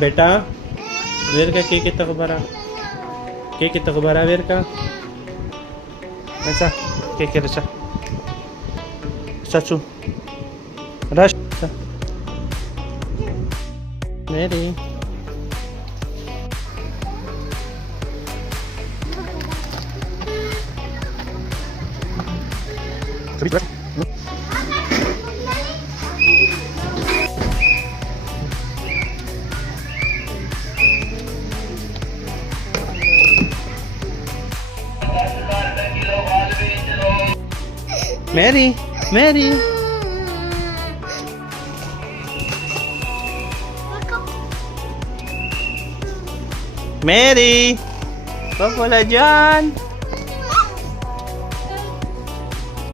बेटा वेर का केक कितना बरा केक कितना बरा वेर का अच्छा केक के रचा सचू रश मेरी Mary, Mary. Mary, wag wala dyan.